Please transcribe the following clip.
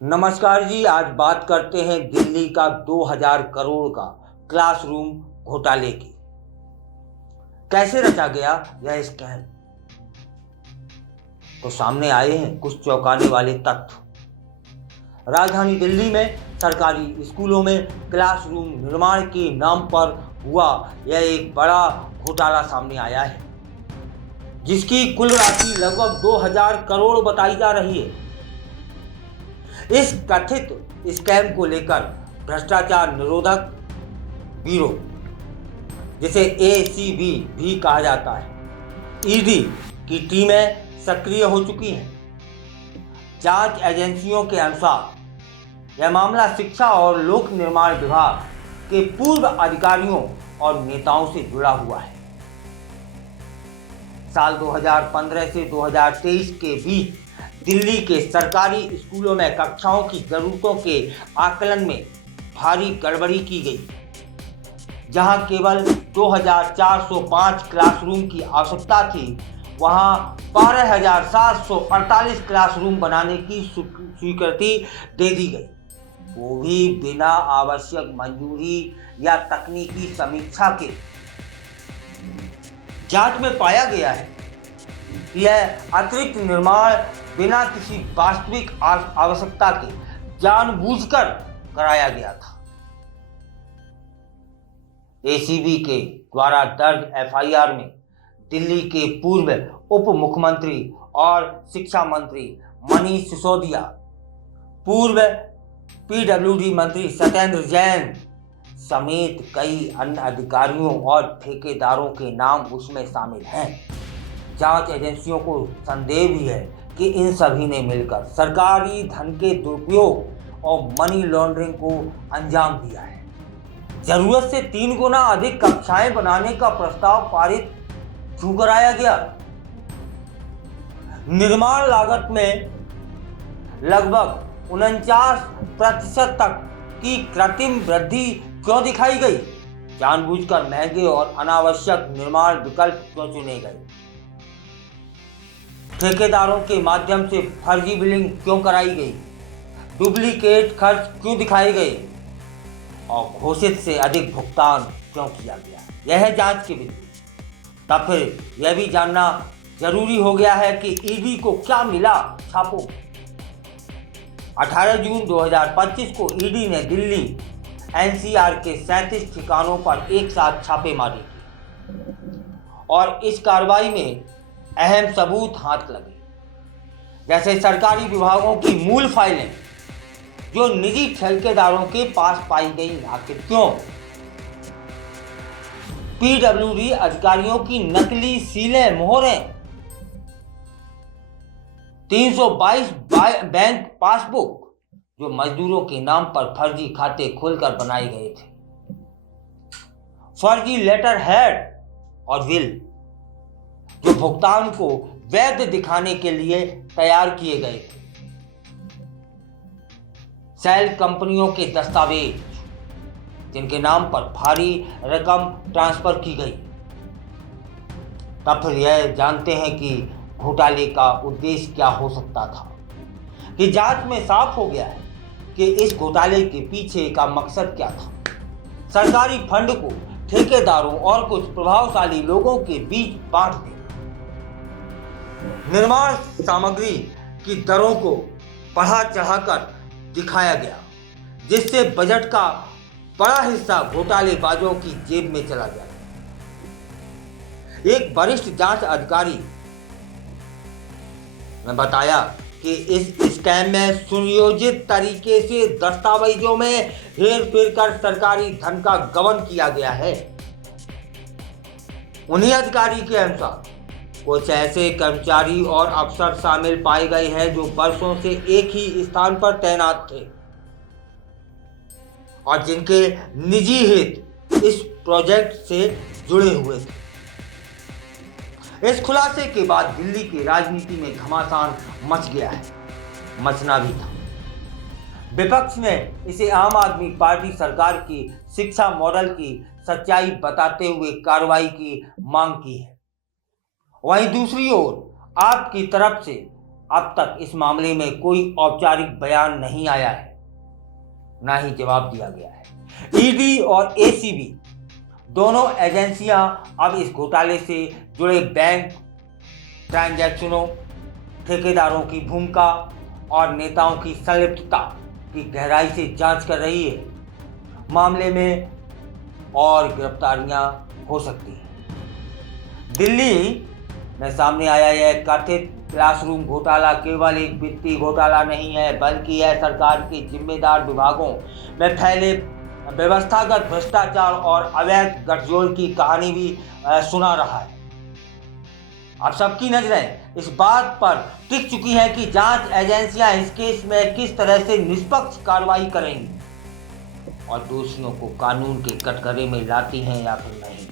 नमस्कार जी। आज बात करते हैं दिल्ली का 2000 करोड़ का क्लासरूम घोटाले की। कैसे रचा गया यह स्कैम, तो सामने आए हैं कुछ चौंकाने वाले तथ्य। राजधानी दिल्ली में सरकारी स्कूलों में क्लासरूम निर्माण के नाम पर हुआ यह एक बड़ा घोटाला सामने आया है, जिसकी कुल राशि लगभग 2000 करोड़ बताई जा रही है। इस कथित स्कैम को लेकर भ्रष्टाचार निरोधक ब्यूरो, जिसे एसीबी भी कहा जाता है, ईडी की टीमें सक्रिय हो चुकी हैं। जांच एजेंसियों के अनुसार यह मामला शिक्षा और लोक निर्माण विभाग के पूर्व अधिकारियों और नेताओं से जुड़ा हुआ है। साल 2015 से 2023 के बीच दिल्ली के सरकारी स्कूलों में कक्षाओं की जरूरतों के आकलन में भारी गड़बड़ी की गई। जहां केवल 2405 क्लासरूम की आवश्यकता थी, वहां 12748 क्लासरूम बनाने की स्वीकृति दे दी गई, वो भी बिना आवश्यक मंजूरी या तकनीकी समीक्षा के। जांच में पाया गया है कि यह अतिरिक्त निर्माण बिना किसी वास्तविक आवश्यकता के जानबूझकर कराया गया था। एसीबी के द्वारा दर्ज एफआईआर में दिल्ली के पूर्व उप मुख्यमंत्री और शिक्षा मंत्री मनीष सिसोदिया, पूर्व पीडब्ल्यूडी मंत्री सत्येंद्र जैन समेत कई अन्य अधिकारियों और ठेकेदारों के नाम उसमें शामिल हैं। जांच एजेंसियों को संदेह भी है कि इन सभी ने मिलकर सरकारी धन के दुरुपयोग और मनी लॉन्ड्रिंग को अंजाम दिया है। जरूरत से 3 गुना अधिक कक्षाएं बनाने का प्रस्ताव पारित क्यों कराया गया? निर्माण लागत में लगभग 49% तक की कृत्रिम वृद्धि क्यों दिखाई गई? जानबूझकर महंगे और अनावश्यक निर्माण विकल्प क्यों चुने गए? ठेकेदारों के माध्यम से फर्जी बिलिंग क्यों कराई गई? डुप्लीकेट खर्च क्यों दिखाए गए और घोषित से अधिक भुगतान क्यों किया गया? यह है जांच की विधि। तब फिर यह भी जानना जरूरी हो गया है कि ईडी को क्या मिला छापों में। 18 जून 2025 को ईडी ने दिल्ली एनसीआर के 37 ठिकानों पर एक साथ छापेमारी की और इस कार्रवाई में अहम सबूत हाथ लगे, जैसे सरकारी विभागों की मूल फाइलें जो निजी ठेकेदारों के पास पाई गई। आखिर क्यों? पीडब्ल्यूडी अधिकारियों की नकली सीलें मोहरें, 322 बैंक पासबुक जो मजदूरों के नाम पर फर्जी खाते खोलकर बनाए गए थे, फर्जी लेटर हेड और विल जो भुगतान को वैध दिखाने के लिए तैयार किए गए थे, सेल कंपनियों के दस्तावेज जिनके नाम पर भारी रकम ट्रांसफर की गई। तब फिर यह जानते हैं कि घोटाले का उद्देश्य क्या हो सकता था। कि जांच में साफ हो गया है कि इस घोटाले के पीछे का मकसद क्या था। सरकारी फंड को ठेकेदारों और कुछ प्रभावशाली लोगों के बीच बांट देना, निर्माण सामग्री की दरों को बढ़ा चढ़ाकर दिखाया गया, जिससे बजट का बड़ा हिस्सा घोटालेबाजों की जेब में चला गया। एक वरिष्ठ जांच अधिकारी ने बताया कि इस स्कैम में सुनियोजित तरीके से दस्तावेजों में हेरफेर कर सरकारी धन का गबन किया गया है। उन्हीं अधिकारी के अनुसार कुछ ऐसे कर्मचारी और अफसर शामिल पाए गए हैं जो वर्षों से एक ही स्थान पर तैनात थे और जिनके निजी हित इस प्रोजेक्ट से जुड़े हुए थे। इस खुलासे के बाद दिल्ली की राजनीति में घमासान मच गया है, मचना भी था। विपक्ष ने इसे आम आदमी पार्टी सरकार की शिक्षा मॉडल की सच्चाई बताते हुए कार्रवाई की मांग की है। वहीं दूसरी ओर आपकी तरफ से अब तक इस मामले में कोई औपचारिक बयान नहीं आया है, ना ही जवाब दिया गया है। ईडी और एसीबी दोनों एजेंसियां अब इस घोटाले से जुड़े बैंक ट्रांजैक्शनों, ठेकेदारों की भूमिका और नेताओं की संलिप्तता की गहराई से जांच कर रही है। मामले में और गिरफ्तारियां हो सकती हैं। दिल्ली में सामने आया यह कथित क्लासरूम घोटाला केवल एक वित्तीय घोटाला नहीं है, बल्कि यह सरकार के जिम्मेदार विभागों में फैले व्यवस्थागत भ्रष्टाचार और अवैध गठजोड़ की कहानी भी सुना रहा है। अब सबकी नजरें इस बात पर टिक चुकी हैं कि जांच एजेंसियां इस केस में किस तरह से निष्पक्ष कार्रवाई करेंगी और दोषियों को कानून के कटघरे में लाती हैं या फिर नहीं।